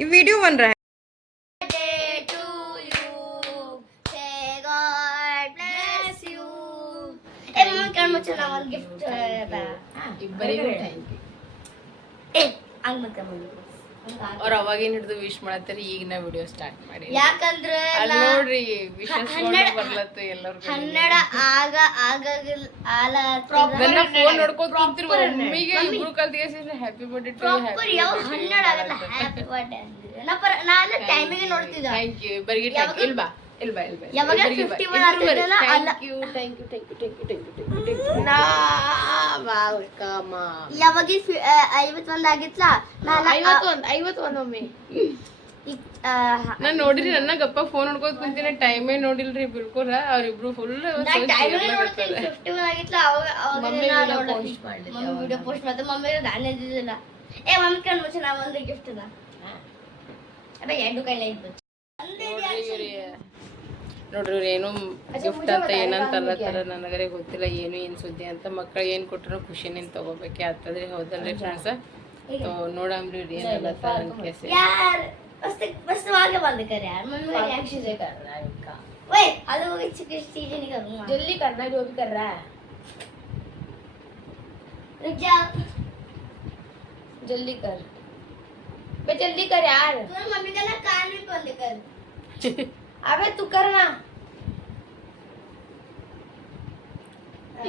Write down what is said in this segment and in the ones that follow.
ಈ ವಿಡಿಯೋ ಬಂದ್ರ ಅವ್ರ ಅವಾಗೇನ್ ಹಿಡಿದು ವಿಶ್ ಮಾಡತ್ತಾರೆ, ಈಗ ನಾ ವಿಡಿಯೋ ಸ್ಟಾರ್ಟ್ ಮಾಡಿ. ಯಾಕಂದ್ರೆ ನೋಡ್ರಿ ಬರ್ಲತ್ತ ಎಲ್ಲರೂ ನನ್ನ ಫೋನ್ ನೋಡ್ಕೊಂಡ್ ಕುಂತಿರು ಒಮ್ಮಿಗೆ ಇಬ್ರು ಕಲ್ತಿಗೆ ಹ್ಯಾಪಿ ಬರ್ಡೇ ಟು ನಾನು ಟೈಮಿಗೆ ನೋಡ್ತಿದ್ದೆ. ಥ್ಯಾಂಕ್ ಯು ಬರಿಗೆ ಇಲ್ಬಾ ಇಲ್ಬಾ ಇಲ್ಬಾ ಯಾವಾಗ 51 ಆಗ್ತಿದ್ದಲ್ಲ ಯಾವಾಗ 51 ಆಗಿತ್ಲ ನಾನು 51 ಒಮ್ಮೆ ನಾನ್ ನೋಡಿರಿ ನನ್ನ ಗಪ್ಪ ಫೋನ್ ನೋಡ್ಕೋತ ಕುಂತೀನಿ, ಟೈಮೇ ನೋಡಿಲ್ರಿ ಬಿಲ್ಕುಲ್. ಅವ್ರಿಬ್ರು ಫುಲ್ ವಿಡಿಯೋ ಪೋಸ್ಟ್ ಮಾಡಿದೆ. ಮಮ್ಮಿ ನಾನು ಇದ್ದಿದ್ದಿಲ್ಲ. ಮಮ್ಮಿ ಕಣ್ಣು ಮುಚ್ಚ ನಾ ಒಂದು ಗಿಫ್ಟ್ ಅದ ಅದೇ 2 ಕೈಲ ಇದ್ದು ನೋಡ್ರಿ ಇವ್ರು ಏನು ಗಿಫ್ಟ್ ಅಂತ ಏನಂತ ಅಲ್ಲತ್ತಾರ, ನನಗರೆ ಗೊತ್ತಿಲ್ಲ ಏನು ಏನ್ ಸುದ್ದಿ ಅಂತ. ಮಕ್ಕಳು ಏನ್ ಕೊಟ್ಟರು ಖುಷಿನಿಂದ ತಗೋಬೇಕೆ ಆಗ್ತದ್ರಿ, ಹೌದಲ್ರಿ ಫ್ರೆಂಡ್ಸ್? ನೋಡಮ್ರಿ ಇವ್ರು ಏನ್ ಅಲ್ಲತ್ತಾರ ಅಂತ ಕೇಸಿ. बस आगे बंद कर यार, मम्मी रिएक्शन से कर रहा है इनका। ओए हेलो चीजें नहीं करूंगा, जल्दी करना जो भी कर रहा है। रुक जा, जल्दी कर बे, जल्दी कर यार। तू मम्मी का ना कान भी बंद कर अबे तू करना।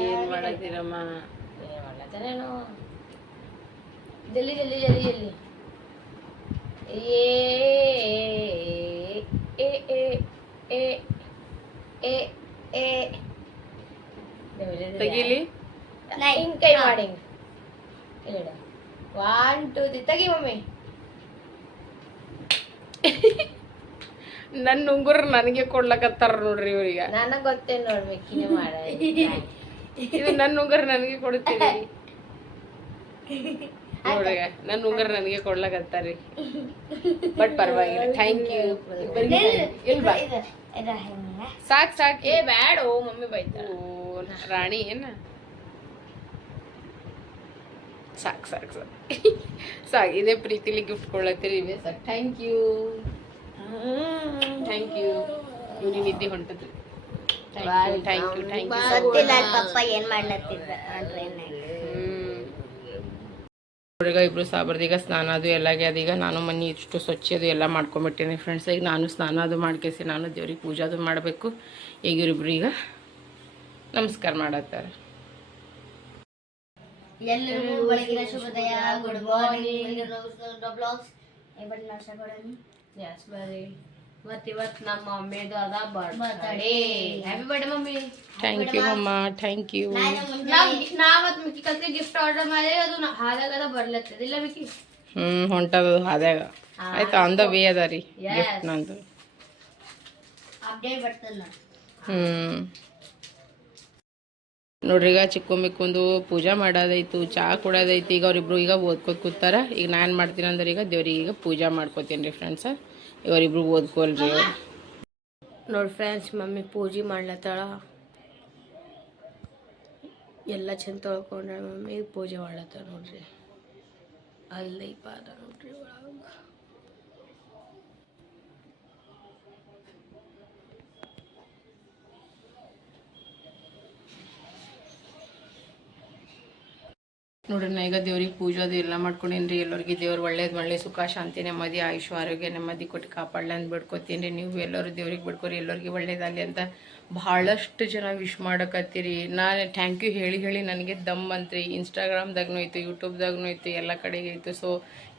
ಏನ್ ಮಾಡತ್ತೀರಮ್ಮ? ಏನ್ ಮಾಡತ್ತೇನೋ, ಜಲ್ದಿ ಜಲ್ದಿ ಜಲ್ದಿ ಜಲ್ದಿ. ತೆಗೀಲಿ ಹಿಂಗ್ ಕೈ ಮಾಡಿ 1 2 3 ತೆಗಿ ಮಮ್ಮಿ. ನನ್ನ ಉಂಗುರ ನನಗೆ ಕೊಡ್ಲಕತ್ತಾರ ನೋಡ್ರಿ ಇವ್ರಿಗೆ. ನನಗ್ ಗೊತ್ತೇನ್ ನೋಡ್ಬೇಕಿನ ಮಾಡ ಇದು ನನ್ನ ಉಂಗುರ ನನಗೆ ಕೊಡ್ತೀರಿ ನೋಡ್ರಿ, ನನ್ನ ಉಂಗುರ ನನಗೆ ಕೊಡ್ಲಕತ್ತಾರಿ. ಬಟ್ ಪರವಾಗಿಲ್ಲ, ಥ್ಯಾಂಕ್ ಯು. ಇಲ್ವಾ ಸಾಕ್ ಸಾಕ್. ಏ ಬ್ಯಾಡ, ಓ ಮಮ್ಮಿ ಬೈತಾಳ. ಓ ರಾಣಿ ಏನ, ಸಾಕ್ ಸಾಕ್ ಸಾಕ್ ಸಾಕ್. ಇದೇ ಪ್ರೀತಿಲಿ ಗಿಫ್ಟ್ ಕೊಡ್ಲತ್ತೀರಿ, ಇವೇ ಸಾಕ್. Thank you thank you. ಇವ್ನಿ ನಿದ್ದೆ ಹೊಂಟದ್ರಿ. Thank you thank you thank you. ಗೊತ್ತಿಲ್ಲ ಪಪ್ಪ ಏನ್ ಮಾಡ್ಲತ್ತಿದ್ದ ಟ್ರೈನ್. ಈಗ ಇಬ್ರು ಸಾಬರ್ದು ಈಗ ಸ್ನಾನ ಅದು ಎಲ್ಲ ಆಗ್ಯದ. ಈಗ ನಾನು ಮನೆ ಇಷ್ಟು ಸ್ವಚ್ಛ ಅದು ಎಲ್ಲ ಮಾಡ್ಕೊಂಬಿಟ್ಟೇನೆ ಫ್ರೆಂಡ್ಸ್. ಈಗ ನಾನು ಸ್ನಾನ ಅದು ಮಾಡ್ಕೇಸಿ ನಾನು ದೇವ್ರಿಗೆ ಪೂಜೆ ಅದು ಮಾಡಬೇಕು. ಈಗ ಇವರಿಬ್ರು ಈಗ ನಮಸ್ಕಾರ ಮಾಡತ್ತಾರೆ. ಎಲ್ಲರಿಗೂ ಬೆಳಗಿನ ಶುಭೋದಯ, ಗುಡ್ ಮಾರ್ನಿಂಗ್. ಬ್ಲಾಗ್ಸ್ ಇವತ್ತು ನಮ್ಮ ಮಮ್ಮಿದು ಅದ birthday. Happy birthday mummy. Thank you ಅಮ್ಮ, ಥ್ಯಾಂಕ್ ಯು. ನಾವತ್ ಮಿಕ್ಕಿ ಕಲ್ತಿ ಗಿಫ್ಟ್ ಆರ್ಡರ್ ಮಾಡಿ ಅದು ಹಾದಾಗ ಬರ್ಲತ್ತದಿಲ್ಲ ಮಿಕ್ಕಿ. ಹೊಂಟದ ಹಾದ್ಯಾಗ. ಆಯ್ತಾ, ಅಂದ ವೇ ಅದ ರೀ ಗಿಫ್ಟ್ ನಂದು. ಅಪ್ಡೇಟ್ ಬರ್ತದ. ನೋಡ್ರಿ ಈಗ ಚಿಕ್ಕು ಮಿಕ್ಕೊಂದು ಪೂಜಾ ಮಾಡೋದೈತು, ಚಹಾ ಕೊಡೋದೈತಿ. ಈಗ ಅವ್ರಿಬ್ರು ಈಗ ಓದ್ಕೋತ ಕೂತಾರ. ಈಗ ನಾನು ಮಾಡ್ತೀನಿ ಅಂದ್ರೆ ಈಗ ದೇವ್ರಿಗೆ ಈಗ ಪೂಜಾ ಮಾಡ್ಕೋತೀನಿ ರೀ ಫ್ರೆಂಡ್ಸ. ಇವರಿಬ್ರು ಓದ್ಕೊಳ್ರಿ. ನೋಡಿ ಫ್ರೆಂಡ್ಸ್, ಮಮ್ಮಿ ಪೂಜೆ ಮಾಡ್ಲತ್ತಾಳ. ಎಲ್ಲ ಚಂದ ತೊಳ್ಕೊಂಡ್ರೆ ಮಮ್ಮಿ ಪೂಜೆ ಮಾಡ್ಲತ್ತಾಳ ನೋಡ್ರಿ. ಅಲ್ಲಿ ಪಾದ ನೋಡ್ರಿ ಒಳಗೆ. ನೋಡ್ರಿ ನಾ ಈಗ ದೇವ್ರಿಗೆ ಪೂಜೆ ಅದು ಎಲ್ಲ ಮಾಡ್ಕೊಂಡೇನಿ ರೀ. ಎಲ್ಲರಿಗೆ ದೇವ್ರು ಒಳ್ಳೇದು ಒಳ್ಳೆ ಸುಖ ಶಾಂತಿ ನೆಮ್ಮದಿ ಆಯುಷ್ ಆರೋಗ್ಯ ನೆಮ್ಮದಿ ಕೊಟ್ಟು ಕಾಪಾಡಲ ಅಂತ ಬಿಡ್ಕೊತೀನಿ ರೀ. ನೀವು ಎಲ್ಲರೂ ದೇವ್ರಿಗೆ ಬಿಡ್ಕೊರಿ, ಎಲ್ಲರಿಗೆ ಒಳ್ಳೇದಾಗಲಿ ಅಂತ ಭಾಳಷ್ಟು ಜನ ವಿಶ್ ಮಾಡಕತ್ತೀರಿ. ನಾನು ಥ್ಯಾಂಕ್ ಯು ಹೇಳಿ ಹೇಳಿ ನನಗೆ ದಮ್ ಅಂತ್ರಿ. ಇನ್ಸ್ಟಾಗ್ರಾಮ್ದಾಗೂ ಐತು, ಯೂಟ್ಯೂಬ್ದಾಗೂ ಐತು, ಎಲ್ಲ ಕಡೆಗೆ ಐತು. ಸೊ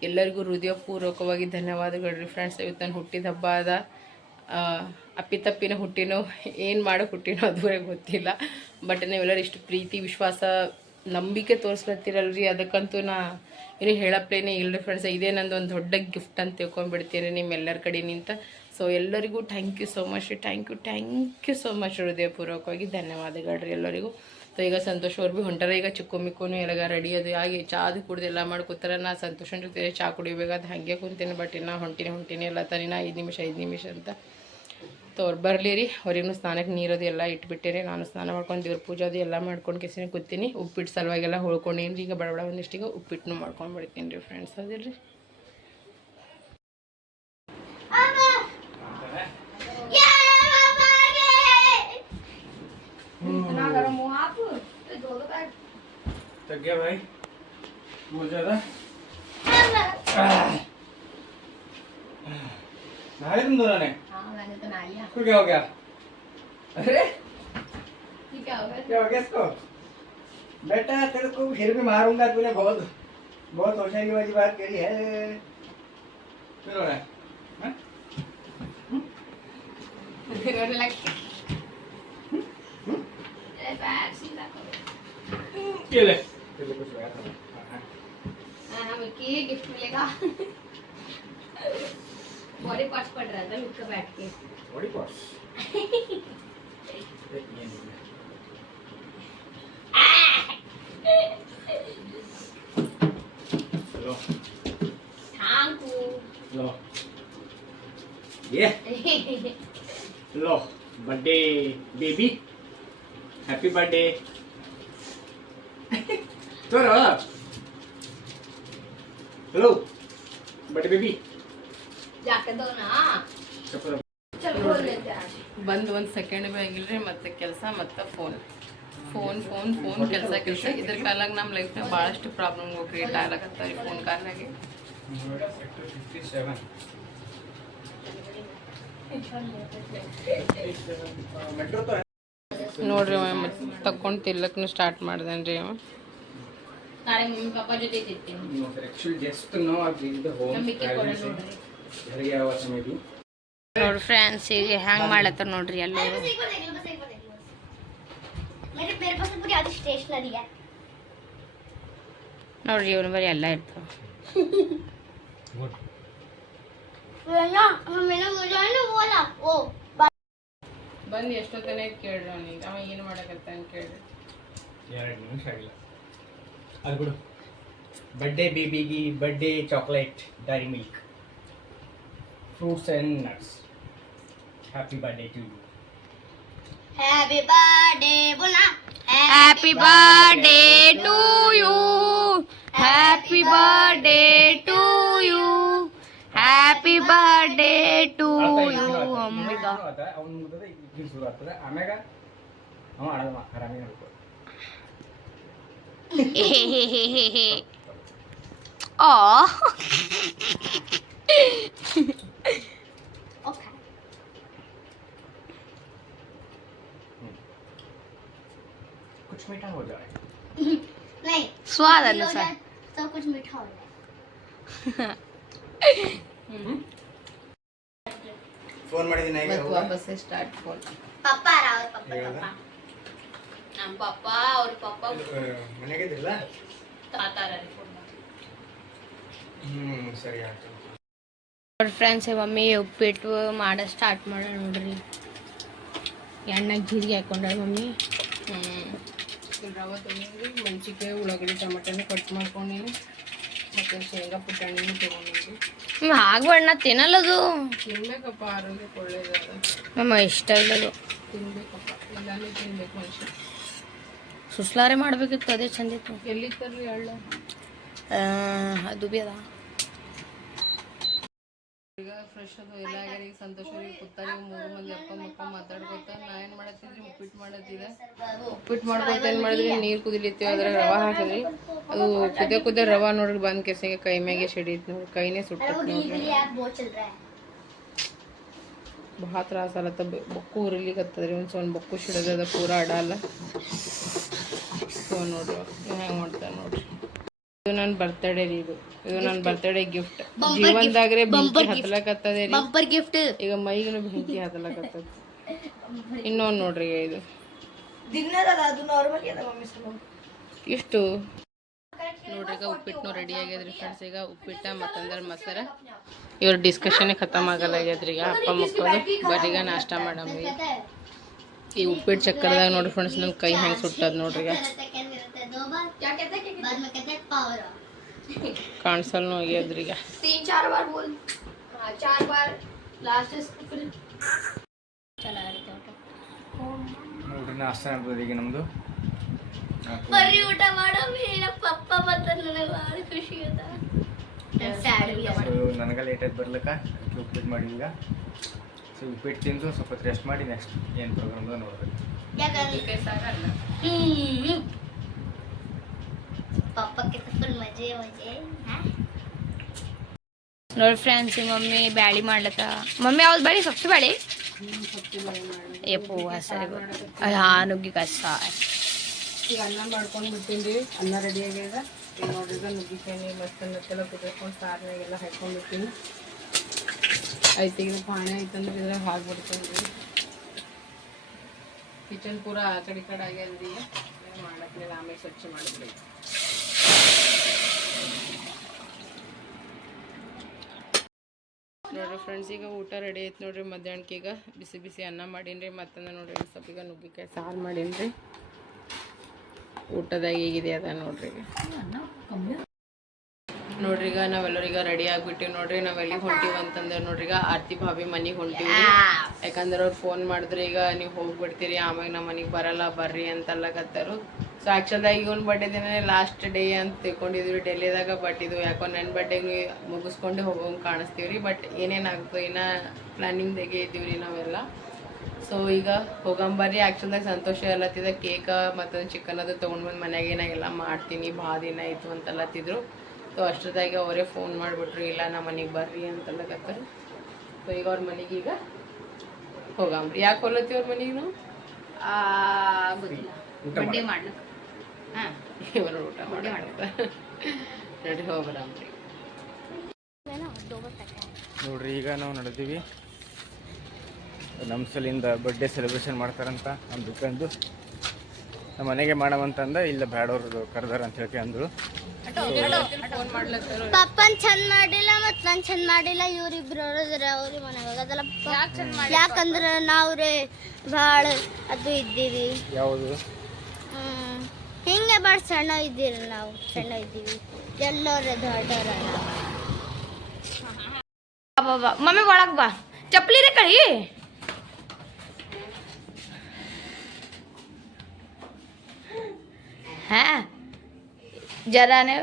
ಎಲ್ಲರಿಗೂ ಹೃದಯಪೂರ್ವಕವಾಗಿ ಧನ್ಯವಾದಗಳು ರೀ ಫ್ರೆಂಡ್ಸ್. ಇವತ್ತು ನಾನು ಹುಟ್ಟಿದ ಹಬ್ಬ ಅದ. ಅಪ್ಪಿತಪ್ಪಿನ ಹುಟ್ಟಿನೋ ಏನು ಮಾಡೋ ಹುಟ್ಟಿನೋ ಅದುವರೆಗೆ ಗೊತ್ತಿಲ್ಲ. ಬಟ್ ನೀವೆಲ್ಲರೂ ಇಷ್ಟು ಪ್ರೀತಿ ವಿಶ್ವಾಸ ನಂಬಿಕೆ ತೋರಿಸ್ಲತ್ತೀರಲ್ರಿ, ಅದಕ್ಕಂತೂ ನಾ ಏನು ಹೇಳಪ್ಲೇನೇ ಇಲ್ಲರಿ ಫ್ರೆಂಡ್ಸ್. ಇದೇ ನಂದು ಒಂದು ದೊಡ್ಡ ಗಿಫ್ಟ್ ಅಂತ ತಿಳ್ಕೊಂಡ್ಬಿಡ್ತೀನಿ ನಿಮ್ಮೆಲ್ಲರ ಕಡೆ ನಿಂತ. ಸೊ ಎಲ್ಲರಿಗೂ ಥ್ಯಾಂಕ್ ಯು ಸೋ ಮಚ್ ರೀ. Thank you so much. ಹೃದಯಪೂರ್ವಕವಾಗಿ ಧನ್ಯವಾದಗಳು ರೀ ಎಲ್ಲರಿಗೂ. ಸೊ ಈಗ ಸಂತೋಷ್ ಅವ್ರು ಭೀ ಹೊಂಟಾರ. ಈಗ ಚಿಕ್ಕು ಮಿಕ್ಕೂನು ಎಲ್ಲ ರೆಡಿ ಅದು ಆಗಿ ಚಾ ಅದು ಕುಡ್ದು ಎಲ್ಲ ಮಾಡ್ಕೊತಾರೆ. ನಾ ಸಂತೋಷನ ಜೊತೆ ಚಾ ಕುಡಿಬೇಕಾದ ಹಾಗೆ ಕುಂತೀನಿ. ಬಟ್ ಇನ್ನು ಹೊಂಟೀನಿ ಎಲ್ಲ ತನಿನ 5 ನಿಮಿಷ ಅಂತ. ಅವ್ರು ಬರಲಿ ರೀ. ಅವ್ರಿಗೂ ಸ್ನಾನಕ್ಕೆ ನೀರದು ಎಲ್ಲ ಇಟ್ಬಿಟ್ಟಿರಿ. ನಾನು ಸ್ನಾನ ಮಾಡ್ಕೊಂಡು ದೇವ್ರ ಪೂಜೆ ಅದು ಎಲ್ಲ ಮಾಡ್ಕೊಂಡು ಕೆಸಿನ ಕೂತೀನಿ. ಉಪ್ಪಿಟ್ಟು ಸಲುವಾಗೆಲ್ಲ ಹೊಳ್ಕೊಂಡೇನಿ ರೀ. ಈಗ ಬಡ ಒಂದಿಷ್ಟಿಗೆ ಉಪ್ಪಿಟ್ಟನ್ನು ಮಾಡ್ಕೊಂಡು ಬಿಡ್ತೀನಿ ರೀ ಫ್ರೆಂಡ್ಸ್. ಅದಿಲ್ಲ ರೀ. थक गया भाई बहुत ज़्यादा। नहाए तुम दोनों ने? हाँ मैंने तो नहा लिया। फिर क्या हो गया? अरे क्या हो गया? क्या हो गया इसको? बेटा तेरे को फिर भी मारूंगा, तूने बहुत बहुत होशियारी वाली बात करी है। फिर हो रहा है हाँ? रोने लग गया। अरे पैर सीधा करो। ये ले तेरे को कुछ लगा था। हाँ मिल्की गिफ्ट मिलेगा। बॉडी पार्ट्स पड़ रहा था लुक बैठ के। बॉडी पार्ट्स लो थैंक लो ये लो बर्थडे बेबी हैप्पी बर्थडे तो हेलो बर्थडे बेबी जाके दो ना। चप्पल चल खोल लेते हैं आज। ಬಂದು ಒಂದು ಸೆಕೆಂಡ್ ಭೀ ಆಗಿಲ್ರಿ ಮತ್ತೆ ಕೆಲಸ ಮತ್ತೆ ಫೋನ್ ಫೋನ್ ಫೋನ್ ಫೋನ್ ಕೆಲಸ ಕೆಲಸ ಇದ್ರ ಕಾಲಾಗ ನಮ್ಮ ಲೈಫ್ನಾಗ ಭಾಳಷ್ಟು ಪ್ರಾಬ್ಲಮ್ಗಳು ಕ್ರಿಯೇಟ್ ಆಗ್ಲಕತ್ತಾವ ರೀ ಫೋನ್ ಕಾರಣಾಗಿ. नोएडा सेक्टर 57 मेट्रो तो है ನೋಡ್ರಿ ಅವ ಮತ್ತೆ ತಕೊಂಡು ತಿರ್ಲಕ್ಕೂ ಸ್ಟಾರ್ಟ್ ಮಾಡ್ದೇನ್ರಿ ಅವ. ನಾಳೆ ಮಮ್ಮಿ ಪಾಪ ಜೊತೆ ಇರ್ತೀನಿ. No sir actually just no I reach the home ನಂಬಿಕೆ ಕೊಡ ನೋಡ್ರಿ. घर गया हुआ था मैं भी ನೋಡ್ರಿ ಫ್ರೆಂಡ್ಸ್ ಈಗ ಹ್ಯಾಂಗ್ ಮಾಡ್ಲತ್ತಾರ ನೋಡ್ರಿ ಎಲ್ಲರೂ. मेरे पास पूरी आधी स्टेशनरी है। ನೋಡ್ರಿ ಇವನು ಬರೀ ಎಲ್ಲ ಇರ್ತಾವ. मैंने मुझे ना बोला ओ ಬಂದು ಎಷ್ಟೊತ್ತನೇ ಕೇಳ್ರಿ ಅವನಿಗೆ ಅವ ಏನು ಮಾಡಕತ್ತಾನ ಕೇಳ್ರಿ. 2 ನಿಮಿಷ ಆಗಿಲ್ಲ ಅದು ಬಿಡು. बर्थडे बेबी की birthday chocolate Dairy Milk fruits and nuts happy birthday to you happy birthday बोला Happy birthday to you. Happy birthday to you. Happy birthday to you. ಅಮ್ಮಿಗ ಅವನು ಮುಗಿದ ಈಗ ಶುರು ಆಗ್ತದೆ ಆಮ್ಯಾಗ ಅವ ಆಡೋದು ಆರಾಮೇ ನೋಡ್ಕೊ. Aw. ओके कुछ मीठा हो जाए नहीं स्वाद हो अनुसार. जाए तो कुछ मीठा हो जाए। ಫೋನ್ ಮಾಡಿದ್ದೀನಿ ಈಗ ಮತ್ತೆ ವಾಪಸ್ ಸ್ಟಾರ್ಟ್ ಫೋನ್. पापा आ रहा है पापा ಹೇಳದ? पापा ನಮ್ಮ ಪಾಪ ಅವ್ರ ಪಾಪ ಮನೆಗೆ ಇದ್ರಲ್ಲ ತಾತಾರ ಸರಿ ಆಯ್ತು. ನೋಡಿ ಫ್ರೆಂಡ್ಸ್ ಮಮ್ಮಿ ಉಪ್ಪಿಟ್ಟು ಮಾಡೋ ಸ್ಟಾರ್ಟ್ ಮಾಡೋಣ ನೋಡ್ರಿ. ಎಣ್ಣೆ ಜೀರಿಗೆ ಹಾಕೊಂಡ್ರೆ ಮಮ್ಮಿ. ರವೆ ತೊಗೊಂಡ್ರಿ, ಮೆಣಸಿನ್ಕಾಯಿ, ಉಳ್ಳಾಗಡ್ಡಿ, ಟೊಮೆಟೊನ ಕಟ್ ಮಾಡ್ಕೊಂಡೀನಿ ಮತ್ತು ಶೇಂಗಾ ಪುಟಾಣಿನೂ ತೊಗೊಂಡಿದ್ವಿ. ಆಗ್ಬೇಡ ತಿನ್ನಲ್ಲದು. ತಿನ್ಬೇಕಪ್ಪ, ಆರೋಗ್ಯಕ್ಕೆ ಒಳ್ಳೇದದ. ನಮ್ಮ ಇಷ್ಟ ಇಲ್ಲದು, ತಿನ್ಬೇಕಪ್ಪ, ಎಲ್ಲಾನು ತಿನ್ಬೇಕು ಮನುಷ್ಯ. ಸುಸ್ಲಾರೆ ಮಾಡ್ಬೇಕಿತ್ತು, ಅದೇ ಚಂದಿತ್ತು. ಎಲ್ಲಿತ್ತಲ್ರಿ ಹಳ್ಳ? ಅದು ಬಿ ಅದ. ಈಗ ಫ್ರೆಶ್ ಅದು ಎಲ್ಲ ಆಗ್ಯಾರ. ಈಗ ಸಂತೋಷರಿಗೆ ಕೂತಾರ. ಈಗ 3 ಮಂದಿ ಅಪ್ಪ ಮಕ್ಕ ಮಾತಾಡ್ಕೊತ. ನಾ ಏನು ಮಾಡತ್ತಿದ್ರಿ, ಉಪ್ಪಿಟ್ಟು ಮಾಡತ್ತಿದ್ದೆ. ಉಪ್ಪಿಟ್ಟು ಮಾಡ್ಕೊತ ಏನು ಮಾಡಿದ್ರಿ, ನೀರು ಕುದಿಲಿತ್ತೀವಿ, ಅದ್ರಾಗ ರವೆ ಹಾಕಿದ್ರಿ. ಅದು ಕುದ್ದೆ ರವೆ ನೋಡ್ರಿ ಬಂದ್ ಕೆಸಿಗೆ ಕೈ ಮ್ಯಾಗೆ ಸಿಡಿತು ನೋಡ್ರಿ, ಕೈನೇ ಸುಟ್ಟು ನೋಡ್ರಿ. ಭಾಳ ತ್ರಾಸ ಆಲತ್ತ, ಬೊಕ್ಕು ಉರಿಲಿಕತ್ತದ್ರಿ. ಒಂದು ಬೊಕ್ಕು ಸಿಡದ ಪೂರ ಅಡಲ್ಲ. ಸೊ ನೋಡ್ರಿ ಹೆಂಗೆ ಮಾಡ್ತಾರೆ ನೋಡ್ರಿ. ಇದು ನನ್ನ ಬರ್ತಡೇ ರೀ. ಇದು ನನ್ನ ಬರ್ತಡೇ ಗಿಫ್ಟ್. ಜೀವನದಾಗ್ರೆ ಬೆಂಕಿ ಹತ್ತಲಕತ್ತದೆ ರೀ. Bumper gift. ಈಗ ಮೈಗೂ ಬೆಂಕಿ ಹತ್ತಲಕತ್ತದ. ಇನ್ನೊಂದು ನೋಡ್ರಿ ಇದು ಇಷ್ಟು ನೋಡ್ರಿ. ಈಗ ಉಪ್ಪಿಟ್ಟು ರೆಡಿ ಆಗ್ಯದ್ರಿ ಫ್ರೆಂಡ್ಸ್. ಈಗ ಉಪ್ಪಿಟ್ಟ ಮತ್ತಂದ್ರೆ ಮೊಸರ. ಇವ್ರ ಡಿಸ್ಕಷನ್ ಖತಮ್ ಆಗಲ್ಲ ಆಗ್ಯದ್ರಿ. ಈಗ ಅಪ್ಪ ಮಕ್ಕಳು ಬರೀಗ ನಾಷ್ಟ ಮಾಡಮ್ರಿ. ಈ ಉಪ್ಪಿಟ್ಟು ಚಕ್ಕರದಾಗ ನೋಡ್ರಿ ಫ್ರೆಂಡ್ಸ್ ನನ್ನ ಕೈ ಹೆಂಗೆ ಸುಟ್ಟದ ನೋಡ್ರಿ. ಈಗ ಕಾಣಿಸಲ್ ಆಗ್ಯದ್ರಿ. ಈಗ 3-4 बार बोल 4 बार लास्ट फिर चला ನೋಡ್ರಿ ನಾಷ್ಟ ಆಗ್ತದೆ ಈಗ ನಮ್ಮದು. ಬರೀ ಊಟ ಮಾಡೋ ಮೇನ ಪಪ್ಪ ಬರ್ತಾರೆ, ನನಗೆ ಭಾಳ ಖುಷಿ ಆಯ್ತ. ನನಗೆ ಲೇಟ್ ಆಯ್ತು ಬರ್ಲಿಕ್ಕ, ಉಪ್ಪಿಟ್ಟು ಮಾಡಿ ಈಗ. ಸೊ ಉಪ್ಪಿಟ್ಟು ತಿಂದು ಸ್ವಲ್ಪ ರೆಸ್ಟ್ ಮಾಡಿ ನೆಕ್ಸ್ಟ್ ಏನು ಪ್ರೋಗ್ರಾಮ್ ನೋಡ್ಬೇಕು. पापा के तो फुल मजे मजे हैं ನೋಡಿ ಫ್ರೆಂಡ್ಸ್ ಮಮ್ಮಿ ಬ್ಯಾಳಿ ಮಾಡ್ಲತ್ತ ಮಮ್ಮಿ ಯಾವ್ದು ಬ್ಯಾಳಿ ಸೊಪ್ಪು ಬ್ಯಾಳಿ ಏಪು ಸರಿ ನುಗ್ಗಿಕಾಯಿ ಸಾರು ಈಗ ಅನ್ನ ಮಾಡ್ಕೊಂಡು ಬಿಟ್ಟಿನಿ ಅನ್ನ ರೆಡಿ ಆಗ್ಯದ ಈಗ ನೋಡ್ರಿ ನುಗ್ಗಿಕಾಯಿ ಮಸ್ತ್ ಅನ್ನಕ್ಕೆಲ್ಲ ಕುದಿಸ್ಕೊಂಡು ಸಾರಿನಾಗೆಲ್ಲ ಹಾಕ್ಕೊಂಡ್ಬಿಡ್ತೀನಿ ಆಯ್ತು ಈಗ ಪಾಣಿ ಆಯ್ತಂದ್ರೆ ಇದ್ರಾಗ ಹಾಕ್ಬಿಡ್ತೀನಿ ರೀ ಕಿಚನ್ ಪೂರ ಆ ಕಡೆ ಈ ಕಡೆ ಆಗ್ಯದ್ರಿ ಮಾಡಕ್ಕೆ ಆಮೇಲೆ ಸ್ವಚ್ಛ ಮಾಡಿದ್ರಿ ನೋಡ್ರಿ ಫ್ರೆಂಡ್ಸ್ ಈಗ ಊಟ ರೆಡಿ ಐತೆ ನೋಡ್ರಿ ಮಧ್ಯಾಹ್ನಕ್ಕೆ ಈಗ ಬಿಸಿ ಬಿಸಿ ಅನ್ನ ಮಾಡೀನಿ ಮತ್ತಂದ ನೋಡ್ರಿ ಸ್ವಲ್ಪ ಈಗ ನುಗ್ಗಿಕಾಯಿ ಸಾರು ಮಾಡೀನಿ ಊಟದಾಗ ಹೇಗಿದೆ ಅದ ನೋಡ್ರಿ ನೋಡ್ರಿ ಈಗ ನಾವೆಲ್ಲರೀಗ ರೆಡಿ ಆಗ್ಬಿಟ್ಟಿವಿ ನೋಡ್ರಿ ನಾವೆಲ್ಲಿಗೆ ಹೊಂಟಿವಿ ಅಂತಂದ್ರೆ ನೋಡ್ರಿ ಈಗ ಆರ್ತಿ ಭಾಭಿ ಮನೆಗೆ ಹೊಂಟಿವಿ ಯಾಕಂದ್ರೆ ಅವ್ರು ಫೋನ್ ಮಾಡಿದ್ರೆ ಈಗ ನೀವು ಹೋಗ್ಬಿಡ್ತೀರಿ ಆಮೇಲೆ ನಮ್ಮ ಮನೆಗೆ ಬರಲ್ಲ ಬರ್ರಿ ಅಂತಲ್ಲಕತ್ತಾರು ಸೊ ಆ್ಯಕ್ಚುಲಾಗಿ ಇವನ್ ಬರ್ಡೇ ದಿನ ಲಾಸ್ಟ್ ಡೇ ಅಂತ ತಿಳ್ಕೊಂಡಿದ್ವಿ ಡೆಲ್ಲಿದಾಗ ಬಟ್ ಇದು ಯಾಕೋ ನನ್ನ ಬರ್ಡೇಗೆ ಮುಗಿಸ್ಕೊಂಡು ಹೋಗೋಂಗೆ ಕಾಣಿಸ್ತೀವಿ ರೀ ಬಟ್ ಏನೇನಾಗ್ತದೆ ಇನ್ನೂ ಪ್ಲ್ಯಾನಿಂಗ್ದಾಗೆ ಇದ್ದೀವಿ ರೀ ನಾವೆಲ್ಲ ಸೊ ಈಗ ಹೋಗಂಬರ್ರಿ ಆ್ಯಕ್ಚುಲಾಗಿ ಸಂತೋಷ ಎಲ್ಲತ್ತಿದ ಕೇಕ ಮತ್ತೊಂದು ಚಿಕನ್ ಅದು ತೊಗೊಂಡ್ಬಂದು ಮನೆಯಾಗೆ ನಾ ಎಲ್ಲ ಮಾಡ್ತೀನಿ ಭಾಳ ದಿನ ಆಯಿತು ಅಂತಲ್ಲತ್ತಿದ್ರು ಸೊ ಅಷ್ಟೊತ್ತಾಗಿ ಅವರೇ ಫೋನ್ ಮಾಡಿಬಿಟ್ರು ಇಲ್ಲ ನಮ್ಮ ಮನೆಗೆ ಬರ್ರಿ ಅಂತಲ್ಲಕತ್ತಾರೆ ಸೊ ಈಗ ಅವ್ರ ಮನೆಗೆ ಈಗ ಹೋಗಂಬ್ರಿ ಯಾಕೆ ಹೊಲತ್ತಿ ಅವ್ರ ಮನೆಗೆ ನಾವು ಗೊತ್ತಿಲ್ಲ ಬಡ್ಡೆ ಮಾಡ್ಲಿಕ್ಕೆ ಹಾಂ ಇವರು ಊಟ ಮಾಡಿ ನಡಿ ಹೋಗ್ಬರಂಬ್ರಿ ನೋಡ್ರಿ ಈಗ ನಾವು ನಡೆದೀವಿ ನಮ್ಮ ಸಲಿಂದ ಬರ್ಡೇ ಸೆಲೆಬ್ರೇಷನ್ ಮಾಡ್ತಾರಂತ ಅಂದ್ಕೊಂಡು ನಮ್ಮ ಮನೆಗೆ ಮಾಡವಂತಂದ ಇಲ್ಲ ಬ್ಯಾಡವ್ರು ಕರೆದಾರ ಅಂತ ಹೇಳಿ ಅಂದರು ಫೋನ್ ಮಾಡ್ಲತ್ತಾರ ಪಪ್ಪನ್ ಚಂದ ಮಾಡಿಲ್ಲ ಮತ್ ನಾನ್ ಚಂದ ಮಾಡಿಲ್ಲ ಇವ್ರಿಬ್ರು ಅವ್ರಿ ಮನೆಗೆ ಹೋಗೋದಲ್ಲ ಯಾಕಂದ್ರೆ ನಾವ್ರೆ ಭಾಳ ಅದು ಇದ್ದೀವಿ ಯಾವುದು ಹಿಂಗೆ ಭಾಳ ಸಣ್ಣ ಇದ್ದೀರಿ ನಾವು ಸಣ್ಣ ಇದ್ದೀವಿ ಎಲ್ಲರ ದೊಡ್ಡವರಲ್ಲ ಮಮ್ಮಿ ಒಳಗೆ ಬಾ ಚಪ್ಪಲಿ ರೀ ಕಳಿ हाँ जरा ने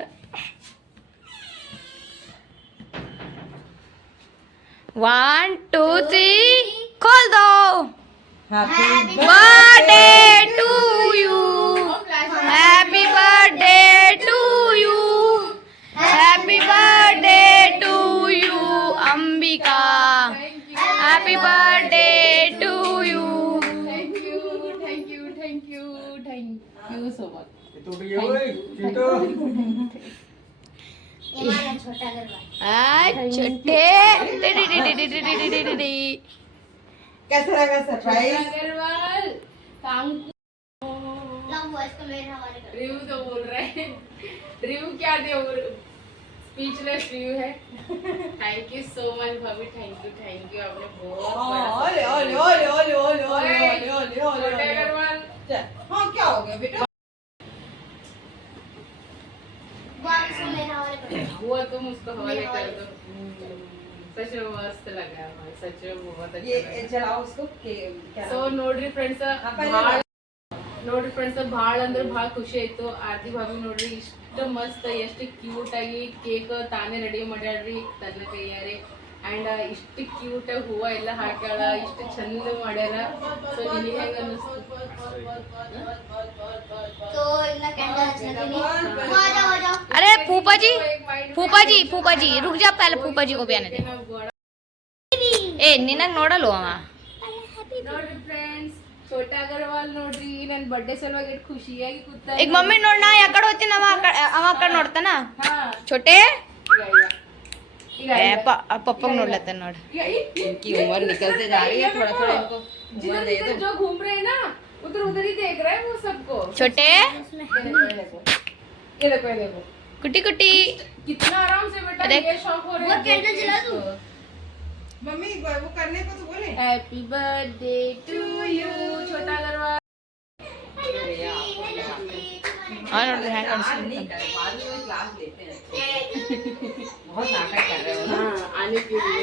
1 2 3 खोल दो happy birthday to you happy birthday to you happy birthday to you Ambika happy birthday to you thank you so much छोटा छोटे कैसा लगा सरप्राइज अग्रवाल रिव्यू तो बोल रहे हैं रिव्यू क्या दे स्पीचलेस रिव्यू है थैंक यू सो मच भाभी थैंक यू आपने बहुत ओले ओले ओले ओले ओले ओले ओले ओले छोटे अग्रवाल हाँ क्या हो गया बेटा वो तुम उसको हवाले कर दो सच में मस्त लगा सच में बहुत अच्छा ये लगा चलाओ उसको क्या ಸೊ ನೋಡ್ರಿ ಫ್ರೆಂಡ್ಸ್ ಭಾಳ ಅಂದ್ರೆ ಭಾಳ ಖುಷಿ ಆಯ್ತು ಆರ್ತಿ ಭಾವಿ ನೋಡ್ರಿ ಇಷ್ಟು ಮಸ್ತ್ ಎಷ್ಟು ಕ್ಯೂಟ್ ಆಗಿ ಕೇಕ್ ತಾನೇ ರೆಡಿ ಮಾಡ್ಯಾಳ್ರಿ ತನ್ನ ಕೈಯಾರೆ ಅಂಡ್ ಇಷ್ಟು ಕ್ಯೂಟ್ ಆಗಿ ಹೂವ ಎಲ್ಲ ಹಾಕ್ಯಾಳ ಇಷ್ಟು ಚಂದ ಮಾಡ್ಯಾರ ಸೊ ನಿಮಗೆ ಹೆಂಗ ಅನ್ನಿಸ್ತು तो इतना कैंडल रखनी आ जाओ अरे फूफा जी रुक जा पहले फूफा जी को भी आने दे ए ನಿನಗೆ ನೋಡಲ್ಲ ಅವ ನೋಡ್ರಿ ಫ್ರೆಂಡ್ಸ್ छोटा अग्रवाल ನೋಡ್ರಿ ನನ್ನ ಬರ್ಡೇ ಸಲುವಾಗಿ ಎಷ್ಟು ಖುಷಿಯಾಗಿ ಕೂತ ಈಗ ಮಮ್ಮಿ ನೋಡ್ ನಾ ಯಾಕಡೆ ಹೋಗ್ತೀನಿ ಅವ ಆ ಕಡೆ ನೋಡ್ತಾನ ಹಾ छोटे ಈಗ पप्पा ನೋಡ್ಲತ್ತ ನೋಡ್ इनकी उम्र निकलते जा रही है थोड़ा थोड़ा इनको जिधर जिधर जो घूम रहे हैं ना उधर उधर ही देख रहे हैं वो सबको छोटे ये देखो कुटी कुटी कितना आराम से बेटा देख। ये शौक हो रहा वो है कैंडल जला दूं? मम्मी वो करने को तो बोले हैप्पी बर्थडे टू यू छोटा अग्रवाल हाँ ನೋಡ್ರಿ ಹ್ಯಾಂಗ नहीं कर बाद में क्लास लेते हैं बहुत नाटक कर रहे हो ना आने के लिए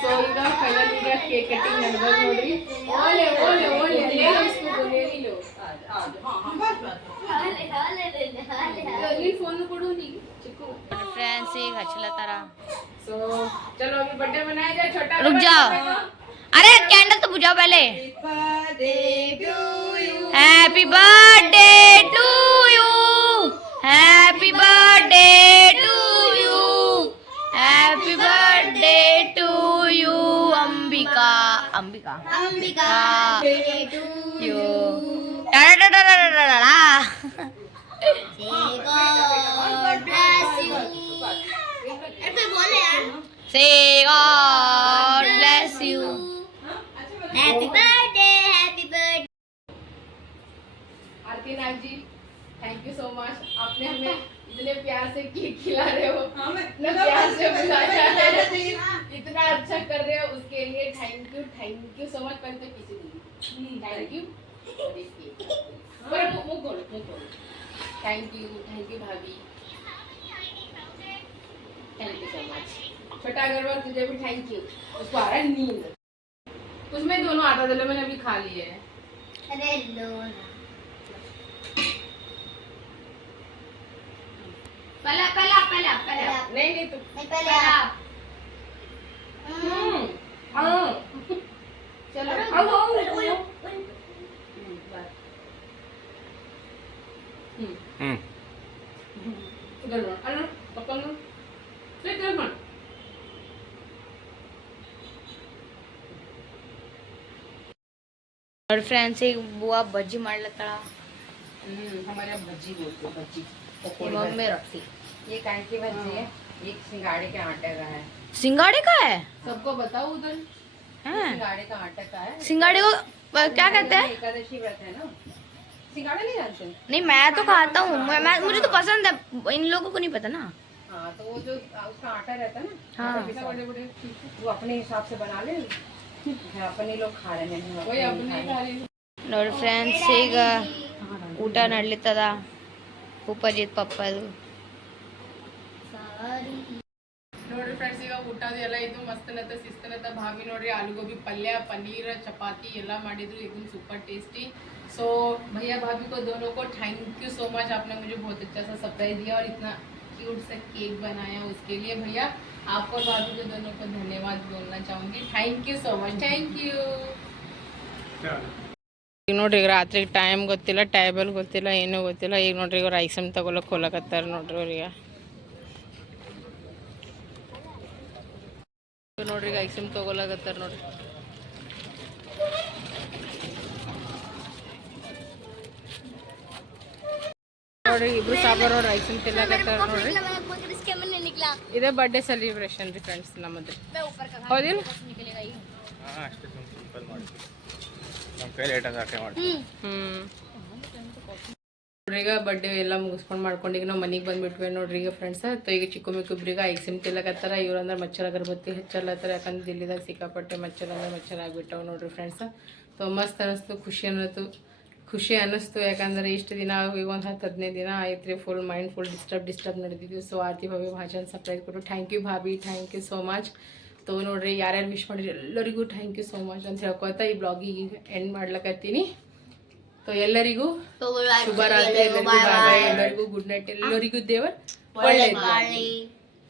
सो ಈಗ ಫೈನಲ್ ಈಗ ಕೇಕ್ ಕಟಿಂಗ್ ನಡೆದ ನೋಡ್ರಿ ಓಲೆ ಓಲೆ ಓಲೆ ले लो इसको ले लो फोन ಕೊಡು ನೀ ಚಿಕ್ಕು फ्रेंड्स ಈಗ ಹಚ್ಚಲತ್ತಾರ सो चलो अभी बर्थडे मनाया जाए छोटा रुक जाओ अरे कैंडल तो बुझाओ पहले birthday to you happy birthday to you happy birthday to you, happy birthday to you Ambika, Ambika Ambika you. God bless you. अरे बोले यार. Say God bless you. Happy birthday, happy birthday. Aarti Nag ji, thank you so much. आपने हमें इतने प्यार से cake खिला रहे हो, इतना प्यार से बुलाया है, इतना अच्छा कर रहे हो, उसके लिए थैंक यू सो मच. पर तो किसी थैंक यू. मुंह खोलो. थैंक यू भाभी, थैंक यू सो मच. छोटा अग्रवाल तुझे भी थैंक यू. उसको आ रहा है नींद. उसमें दोनों आटा दले मैंने अभी खा लिए है. अरे लो. पहला नहीं तो पहले आप. हाँ चलो इधर लो, अरे पकड़ लो. इधर मत. और फ्रेंड्स एक बुआ भजी ಮಾಡ್ಲತ್ತಾಳ. हमारे यहाँ भज्जी बोलते हैं, भज्जी मम्मी रखती. ये काहे की भज्जी है, एक सिंगाड़े के आटे का है. सिंगाड़े का है? सबको बताओ उधर. हैं? सिंगाड़े का आटे का है. सिंगाड़े को क्या कहते हैं? एकादशी व्रत है ना, सिंगाड़ा नहीं जानते. नहीं मैं तो खाता हूँ, मुझे तो पसंद है, इन लोगों को नहीं पता ना. हाँ तो वो जो उसका आटा रहता है ना, हाँ. बड़े बड़े वो अपने हिसाब से बना ले. अपने लोग खा रहे हैं, वही अपने खा रही. ನೋಡಿ ಫ್ರೆಂಡ್ಸ್, ಈಗ ಊಟ ನಡ್ಲಿತ್ತದ ಉಪ್ಪಜಿತ್ ಪಪ್ಪದು. ನೋಡ್ರಿ ಫ್ರೆಂಡ್ಸ್, ಈಗ ಊಟದ ಎಲ್ಲ ಇದು ಮಸ್ತನತ್ತ ಶಿಸ್ತನತ್ತ. ಭಾವಿ ನೋಡ್ರಿ ಆಲೂಗೋಬಿ ಪಲ್ಯ, ಪನ್ನೀರ್, ಚಪಾತಿ ಎಲ್ಲ ಮಾಡಿದ್ರು, एकदम सुपर टेस्टी. सो भैया भाभी को दोनों को थैंक यू सो मच. आपने मुझे बहुत अच्छा सा सरप्राइज दिया और इतना क्यूट सा केक बनाया, उसके लिए भैया आपको और भाभी को दोनों को धन्यवाद बोलना चाहूँगी. Thank you so much. Thank you. ಈಗ ನೋಡ್ರಿ, ಈಗ ರಾತ್ರಿ ಟೈಮ್ ಗೊತ್ತಿಲ್ಲ, ಟೇಬಲ್ ಗೊತ್ತಿಲ್ಲ, ಏನೂ ಗೊತ್ತಿಲ್ಲ. ಈಗ ನೋಡ್ರಿ, ಇವ್ರು ಐಸಮ್ ತಗೊಳಕ್ಕೆ ಹೋಲಕತ್ತಾರ ನೋಡ್ರಿ. ಅವ್ರಿಗೆ ನೋಡ್ರಿ, ಈಗ ಐಸಮ್ ತಗೊಳಕತ್ತಾರ ನೋಡ್ರಿ. ನೋಡ್ರಿ, ಇಬ್ರು ಸಾಬಾರ್ ನೋಡ್ರಿ ಐಸಮ್ ತಿನ್ನಕತ್ತಾರ ನೋಡ್ರಿ. ಇದೇ ಬರ್ಡೇ ಸೆಲಿಬ್ರೇಷನ್ ರೀ ಫ್ರೆಂಡ್ಸ್ ನಮ್ಮದು, ಹೌದಿಲ್ಲ? ನೋಡ್ರಿ, ಈಗ ಬರ್ಡೇ ಎಲ್ಲ ಮುಗಿಸ್ಕೊಂಡು ಮಾಡ್ಕೊಂಡು ಈಗ ನಾವು ಮನೆಗೆ ಬಂದ್ಬಿಟ್ವಿ ನೋಡ್ರಿ ಈಗ ಫ್ರೆಂಡ್ಸ್. ಈಗ ಚಿಕ್ಕು ಮಿಕ್ಕು ಇಬ್ರಿಗೆ ಐಸಿಮ್ ತಿಲ್ಲಕತ್ತಾರ. ಇವ್ರು ಅಂದ್ರೆ ಮಚ್ಚರ ಅಗರಬತ್ತಿ ಹಚ್ಚಲತ್ತಾರ, ಯಾಕಂದ್ರೆ ದಿಲ್ಲಿದಾಗ ಸಿಕ್ಕಾಪಟ್ಟೆ ಮಚ್ಚರ ಅಂದ್ರೆ ಮಚ್ಚರ ಆಗ್ಬಿಟ್ಟವು ನೋಡ್ರಿ ಫ್ರೆಂಡ್ಸ್. ಮಸ್ತ್ ಅನ್ನಿಸ್ತು, ಖುಷಿ ಅನ್ನಿಸ್ತು. ಯಾಕಂದ್ರೆ ಇಷ್ಟು ದಿನ ಈಗ ಒಂದು 10-15 ದಿನ ಆಯ್ತು ರೀ, ಫುಲ್ ಮೈಂಡ್ ಫುಲ್ ಡಿಸ್ಟರ್ಬ್ ನಡೆದಿದ್ವಿ. ಸೊ ಆರತಿ ಭಾವಿ ಭಾಷಣ ಸರ್ಪ್ರೈಸ್ ಕೊಟ್ಟು ಥ್ಯಾಂಕ್ ಯು ಭಾವಿ, ಥ್ಯಾಂಕ್ ಯು ಸೋ ಮಚ್. ತೋ ನೋಡ್ರಿ, ಯಾರ್ಯಾರು ವಿಶ್ ಮಾಡಿರಿ ಎಲ್ಲರಿಗೂ ಥ್ಯಾಂಕ್ ಯು ಸೋ ಮಚ್ ಅಂತ ಹೇಳ್ಕೊತಾ ಈ ಬ್ಲಾಗಿಗೆ ಎಂಡ್ ಮಾಡ್ಲಕತ್ತೀನಿ. तो ಎಲ್ಲರಿಗೂ ಶುಭರಾತ್ರಿ, ಎಲ್ಲರಿಗೂ ಬಾಯ್ ಬಾಯ್, ಎಲ್ಲರಿಗೂ ಗುಡ್ ನೈಟ್, ಎಲ್ಲರಿಗೂ ದೇವರ್ ಒಳ್ಳೆಯದು.